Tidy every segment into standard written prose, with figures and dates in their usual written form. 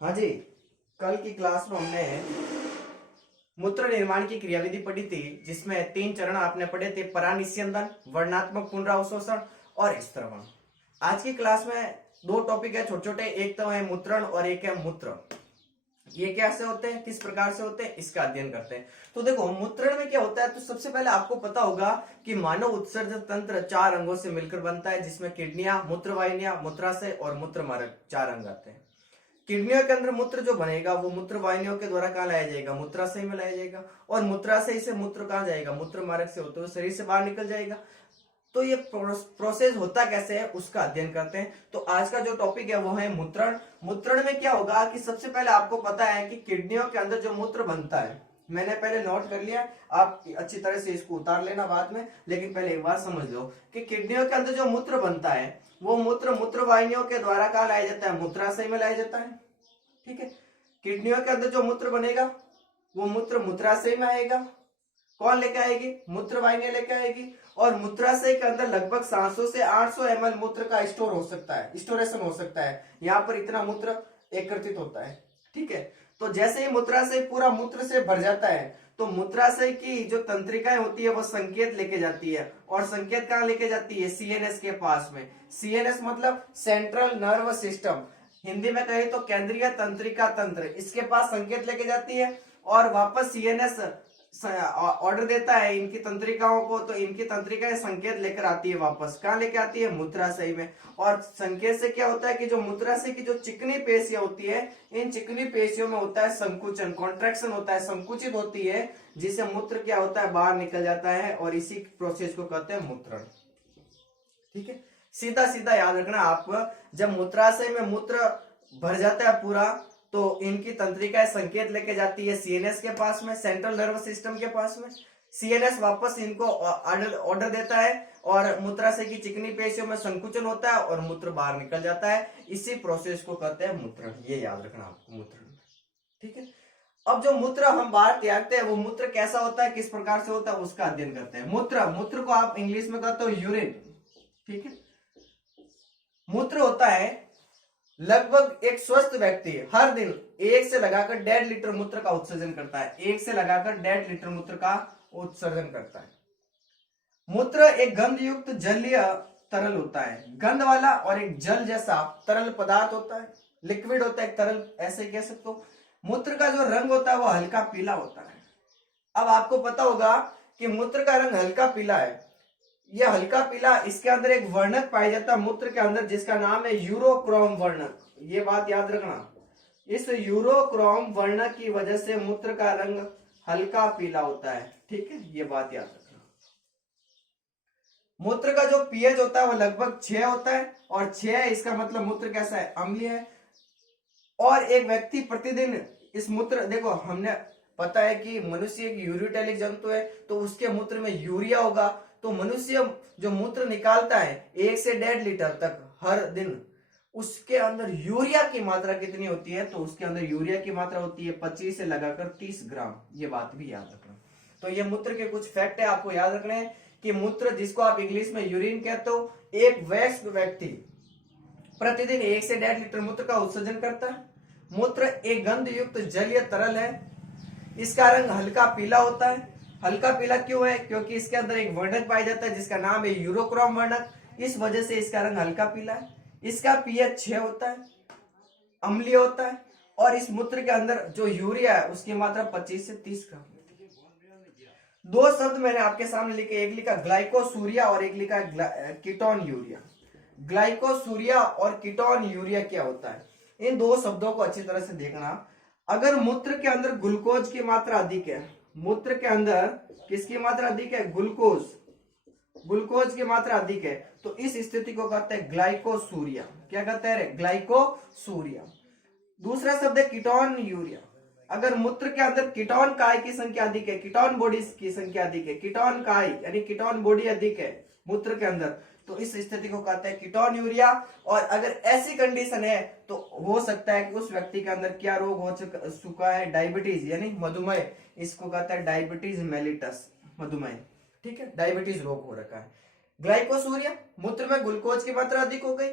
हाँ जी। कल की क्लास में हमने मूत्र निर्माण की क्रियाविधि पढ़ी थी, जिसमें 3 चरण आपने पढ़े थे: परानिस्यंदन, वर्णात्मक पुनरावशोषण और स्त्रवण। आज की क्लास में 2 टॉपिक है छोटे छोटे, एक तो है मूत्रण और एक है मूत्र। ये कैसे होते हैं, किस प्रकार से होते हैं, इसका अध्ययन करते हैं। तो देखो, मूत्रण में क्या होता है, तो सबसे पहले आपको पता होगा कि मानव उत्सर्जन तंत्र 4 अंगों से मिलकर बनता है, जिसमें किडनियां, मूत्रवाहिनियां, मूत्राशय और मूत्रमार्ग 4 अंग आते हैं। किडनियों के अंदर मूत्र जो बनेगा वो मूत्र वाहिनियों के द्वारा कहाँ लाया जाएगा, मूत्राशय में लाया जाएगा, और मूत्राशय से मूत्र कहाँ जाएगा, मूत्र मार्ग से होते हुए शरीर से बाहर निकल जाएगा। तो ये प्रोसेस होता कैसे है उसका अध्ययन करते हैं। तो आज का जो टॉपिक है वो है मूत्रण। मूत्रण में क्या होगा कि सबसे पहले आपको पता है कि किडनियों के अंदर जो मूत्र बनता है, मैंने पहले नोट कर लिया, आप अच्छी तरह से इसको उतार लेना बाद में, लेकिन पहले एक बार समझ लो कि किडनियों के अंदर जो मूत्र बनता है वो मूत्र मूत्र वाहिनियों के द्वारा कहाँ लाया जाता है, मूत्राशय में लाया जाता है। ठीक है। किडनियों के अंदर जो मूत्र बनेगा वो मूत्र मूत्राशय में आएगा। कौन लेके आएगी, मूत्र वाहिनी लेके आएगी। और मूत्राशय के अंदर लगभग 700 से 800 ml मूत्र का स्टोर हो सकता है, स्टोरेशन हो सकता है। यहाँ पर इतना मूत्र एकत्रित होता है। ठीक है। तो जैसे ही मूत्राशय पूरा मूत्र से भर जाता है तो मूत्राशय की जो तंत्रिकाएं होती है वो संकेत लेके जाती है, और संकेत कहाँ लेके जाती है, सीएनएस के पास में। सीएनएस मतलब सेंट्रल नर्व सिस्टम, हिंदी में कहे तो केंद्रीय तंत्रिका तंत्र, इसके पास संकेत लेके जाती है। और वापस सीएनएस ऑर्डर देता है इनकी तंत्रिकाओं को, तो इनकी तंत्रिकाएं संकेत लेकर आती है वापस, कहाँ लेके आती है, मूत्राशय में। और संकेत से क्या होता है कि जो मूत्राशय की जो चिकनी पेशियां होती है, इन चिकनी पेशियों में होता है संकुचन, कॉन्ट्रैक्शन होता है, संकुचित होती है, जिससे मूत्र क्या होता है, बाहर निकल जाता है, और इसी प्रोसेस को कहते हैं मूत्रण। ठीक है। सीधा सीधा याद रखना आप, जब मूत्राशय में मूत्र भर जाता है पूरा, तो इनकी तंत्रिकाएं संकेत लेके जाती है सीएनएस के पास में, सेंट्रल नर्वस सिस्टम के पास में। सीएनएस वापस इनको ऑर्डर देता है, और मूत्राशय की चिकनी पेशियों में संकुचन होता है और मूत्र बाहर निकल जाता है। इसी प्रोसेस को कहते हैं मूत्रण। ये याद रखना आपको, मूत्रण। ठीक है। अब जो मूत्र हम बाहर त्यागते हैं वो मूत्र कैसा होता है, किस प्रकार से होता है, उसका अध्ययन करते हैं। मूत्र, मूत्र को आप इंग्लिश में कहते हो यूरिन। ठीक है। मूत्र होता है, लगभग एक स्वस्थ व्यक्ति हर दिन 1 से लगाकर 1.5 लीटर मूत्र का उत्सर्जन करता है। 1 से लगाकर 1.5 लीटर मूत्र का उत्सर्जन करता है। मूत्र एक गंध युक्त जलीय तरल होता है, गंध वाला, और एक जल जैसा तरल पदार्थ होता है, लिक्विड होता है, एक तरल, ऐसे कह सकते हो। मूत्र का जो रंग होता है वो हल्का पीला होता है। अब आपको पता होगा कि मूत्र का रंग हल्का पीला है। यह हल्का पीला, इसके अंदर एक वर्णक पाया जाता है मूत्र के अंदर, जिसका नाम है यूरोक्रोम वर्णक। ये बात याद रखना, इस यूरोक्रोम वर्णक की वजह से मूत्र का रंग हल्का पीला होता है। ठीक है, ये बात याद रखना। मूत्र का जो पीएच होता है वो लगभग 6 होता है, और 6 इसका मतलब मूत्र कैसा है, अम्लीय है। और एक व्यक्ति प्रतिदिन इस मूत्र, देखो हमने पता है कि मनुष्य एक यूरियोटेलिक जंतु है, तो उसके मूत्र में यूरिया होगा। तो मनुष्य जो मूत्र निकालता है 1 से 1.5 लीटर तक हर दिन, उसके अंदर यूरिया की मात्रा कितनी होती है, तो उसके अंदर यूरिया की मात्रा होती है 25 से लगाकर 30 ग्राम। ये बात भी याद रखना। तो ये मूत्र के कुछ फैक्ट है, आपको याद रखने हैं कि मूत्र, जिसको आप इंग्लिश में यूरिन कहते हो, एक वयस्क व्यक्ति प्रतिदिन 1 से 1.5 लीटर मूत्र का उत्सर्जन करता है। मूत्र एक गंध युक्त जलीय तरल है, इसका रंग हल्का पीला होता है। हल्का पीला क्यों है, क्योंकि इसके अंदर एक वर्णक पाया जाता है जिसका नाम है यूरोक्रोम वर्णक, इस वजह से इसका रंग हल्का पीला है। इसका पीएच 6 होता है, अम्लीय होता है। और इस मूत्र के अंदर जो यूरिया है उसकी मात्रा 25 से 30 ग्राम। 2 शब्द मैंने आपके सामने लिखे, एक लिखा ग्लाइकोसूरिया और एक लिखा कीटोन यूरिया। ग्लाइकोसूरिया और कीटोन यूरिया क्या होता है, इन 2 शब्दों को अच्छी तरह से देखना। अगर मूत्र के अंदर ग्लूकोज की मात्रा अधिक है, मूत्र के अंदर किसकी मात्रा अधिक है, ग्लूकोज, ग्लूकोज की मात्रा अधिक है, तो इस स्थिति को कहते हैं ग्लाइकोसूरिया। क्या कहते हैं, ग्लाइकोसूरिया। दूसरा शब्द है कीटोन यूरिया। अगर मूत्र के अंदर कीटोन काय की संख्या अधिक है, कीटोन बॉडीज की संख्या अधिक है, कीटोन काय यानी कीटोन बॉडी अधिक है मूत्र के अंदर, तो इस स्थिति को कहते हैं कीटोन यूरिया। और अगर ऐसी कंडीशन है तो हो सकता है कि उस व्यक्ति के अंदर क्या रोग हो चुका है, डायबिटीज यानी मधुमेह, इसको कहते हैं डायबिटीज मेलिटस, मधुमेह। ठीक है, डायबिटीज रोग हो रखा है। ग्लाइकोसूरिया, मूत्र में ग्लूकोज की मात्रा अधिक हो गई,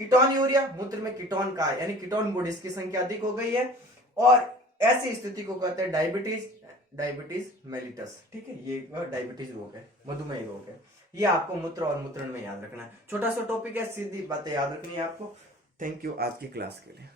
कीटोन यूरिया, मूत्र में कीटोन का यानी कीटोन बॉडीज की संख्या अधिक हो गई है, और ऐसी स्थिति को कहते हैं डायबिटीज, डायबिटीज मेलिटस। ठीक है, ये डायबिटीज रोग है, मधुमेह रोग है। ये आपको मूत्र और मूत्रण में याद रखना है। छोटा सा टॉपिक है, सीधी बातें याद रखनी है आपको। थैंक यू आज की क्लास के लिए।